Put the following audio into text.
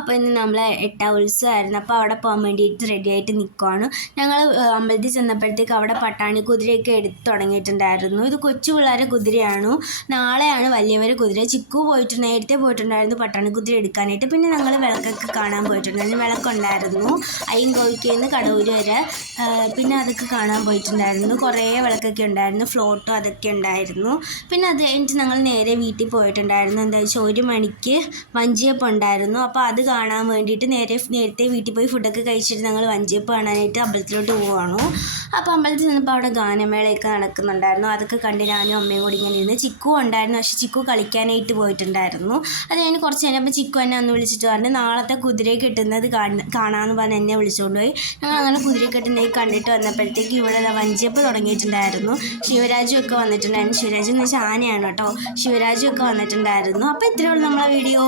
അപ്പോൾ ഇന്ന് നമ്മൾ എട്ടാം ഉത്സവമായിരുന്നു. അപ്പോൾ അവിടെ പോകാൻ വേണ്ടിയിട്ട് റെഡി ആയിട്ട് നിൽക്കുവാണ്. ഞങ്ങൾ അമ്പലത്തിൽ ചെന്നപ്പോഴത്തേക്ക് അവിടെ പട്ടാണി കുതിരയൊക്കെ എടുത്ത് തുടങ്ങിയിട്ടുണ്ടായിരുന്നു. ഇത് കൊച്ചു പിള്ളേരെ കുതിരയാണ്. നാളെയാണ് വലിയവരെ കുതിര. ചിക്കു നേരത്തെ പോയിട്ടുണ്ടായിരുന്നു പട്ടാണി കുതിര എടുക്കാനായിട്ട്. പിന്നെ ഞങ്ങൾ വിളക്കൊക്കെ കാണാൻ പോയിട്ടുണ്ടായിരുന്നു. വിളക്കുണ്ടായിരുന്നു അയ്യങ്കോവിക്കയിൽ നിന്ന് കടൂര് വരെ. പിന്നെ അതൊക്കെ കാണാൻ പോയിട്ടുണ്ടായിരുന്നു. കുറേ വിളക്കൊക്കെ ഉണ്ടായിരുന്നു, ഫ്ലോട്ടും അതൊക്കെ ഉണ്ടായിരുന്നു. പിന്നെ അത് കഴിഞ്ഞിട്ട് ഞങ്ങൾ നേരെ വീട്ടിൽ പോയിട്ടുണ്ടായിരുന്നു. എന്താ വെച്ചാൽ 1 മണിക്ക് വഞ്ചിയപ്പം ഉണ്ടായിരുന്നു. അപ്പോൾ അത് കാണാൻ വേണ്ടിയിട്ട് നേരത്തെ വീട്ടിൽ പോയി ഫുഡൊക്കെ കഴിച്ചിട്ട് ഞങ്ങൾ വഞ്ചിയപ്പം കാണാനായിട്ട് അമ്പലത്തിലോട്ട് പോവുകയാണ്. അപ്പോൾ അമ്പലത്തിൽ നിന്നപ്പോൾ അവിടെ ഗാനമേളയൊക്കെ നടക്കുന്നുണ്ടായിരുന്നു. അതൊക്കെ കണ്ട് ഞാനും അമ്മയും കൂടി ഇങ്ങനെ ഇരുന്ന്. ചിക്കു ഉണ്ടായിരുന്നു, പക്ഷേ ചിക്കു കളിക്കാനായിട്ട് പോയിട്ടുണ്ടായിരുന്നു. അത് കഴിഞ്ഞ് കുറച്ച് കഴിഞ്ഞപ്പോൾ ചിക്കു എന്നെ ഒന്ന് വിളിച്ചിട്ട് പറഞ്ഞു നാളത്തെ കുതിരയെ കെട്ടുന്നത് കാണാമെന്ന് പറഞ്ഞ് എന്നെ വിളിച്ചുകൊണ്ട് പോയി. ഞങ്ങൾ അങ്ങനെ കുതിരയെ കെട്ടുന്നത് കണ്ടിട്ട് വന്നപ്പോഴത്തേക്ക് ഇവിടെ വഞ്ചിയപ്പം തുടങ്ങിയിട്ടുണ്ടായിരുന്നു. ശിവരാജും ഒക്കെ വന്നിട്ടുണ്ടായിരുന്നു. ശിവരാജു എന്ന് വെച്ചാൽ ആനയാണ് കേട്ടോ. ശിവരാജു ഒക്കെ വന്നിട്ടുണ്ടായിരുന്നു. അപ്പോൾ ഇത്രയേ ഉള്ളൂ നമ്മളെ വീഡിയോ.